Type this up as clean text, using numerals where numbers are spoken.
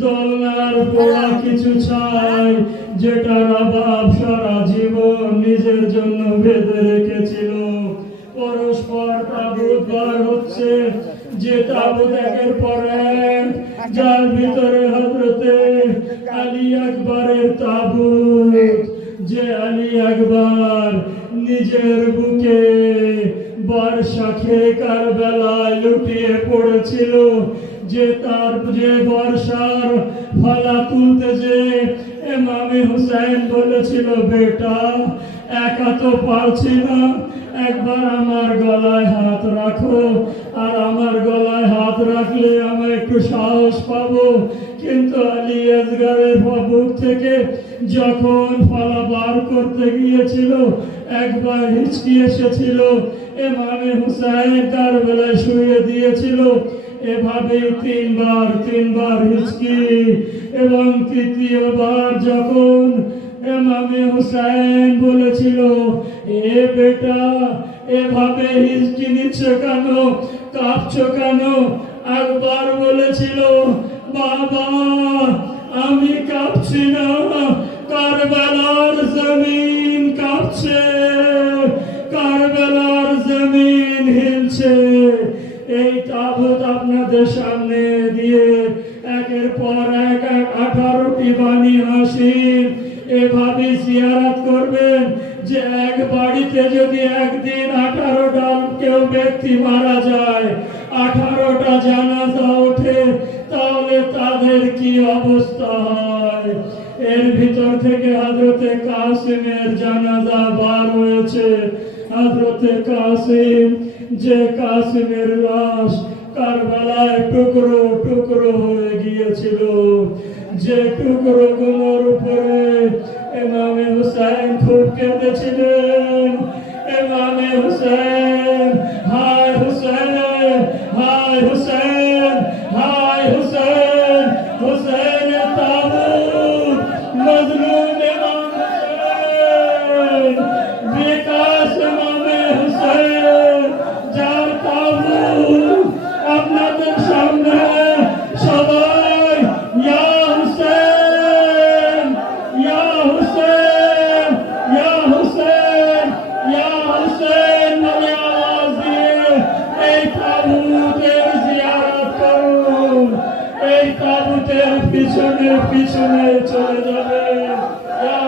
দোলনার পোড়া কিছু ছাই, যেটা নবাব সারা জীবন নিজের জন্য বেঁধে রেখেছিল। পরস্পর তাবুত বার হচ্ছে, যে তাবুত একের পর এক, যার ভিতরে হযরতে আলী আকবরের তাবুত, যে আলী আকবর নিজের বুকে বর্ষা খেয়ে কারবালায় লুটিয়ে পড়েছিল, যে তার যে বর্ষার ফালা তুলতে যে ইমামে হুসাইন বলেছিল, বেটা একা তো পারছি না, একবার আমার গলায় হাত রাখো, আর আমার গলায় হাত রাখলে আমি একটু সাহস পাবো। কিন্তু আলী আসগরের বুক থেকে যখন ফালা বার করতে গিয়েছিল, একবার হিচকি এসেছিল, ইমামে হুসাইন কারবালায় শুয়ে দিয়েছিল। এভাবে তিনবার হিচকি, এবং তৃতীয়বার যখন ইমামে হুসাইন বলেছিল, এ বেটা এভাবে হিচকি নিচ্ছ কেন, কাঁপছো কেন? আকবর বলেছিল, বাবা আমি কাঁপছি না, কারবালার জমিন কাঁপছে, কারবালার জমিন হিলছে। এই তাবুত আপনাদের সামনে দিয়ে একের পর এক 18টি বাণী হাসির এভাবে জিয়ারত করবেন, যে এক বাড়িতে যদি একদিন 18টা কেউ ব্যক্তি মারা যায়, 18টা জানাজা ওঠে, তাহলে তাদের কি অবস্থা হয়? এর ভিতর থেকে হযরতে কাসিমের জানাজা বার হয়েছে। হযরতে কাসিম, যে কাসিমের লাশ কারবালায় টুকরো টুকরো হয়ে গিয়েছিল, যে টুকরো গুলোর উপরে ইমামে হুসাইন খুব কেঁদেছিলেন। ইমামে হুসাইন, হায় হুসাইন, হায় হুসাইন, হায় হুসাইন, হুসাইনের তাবুত, মজলুম ইমাম হুসাইন, বিকাশ ইমামে হুসাইন, যার তাবুত আপনাদের সামনে সবাই ইয়া হুসাইন, ইয়া হুসাইন, ইয়া হুসাইন, ইয়া হুসাইন বলে আওয়াজ দিয়ে এই তাবুতের জিয়ারত করুন। এই তাবুতের পিছনে পিছনে চলে যাবে। ইয়া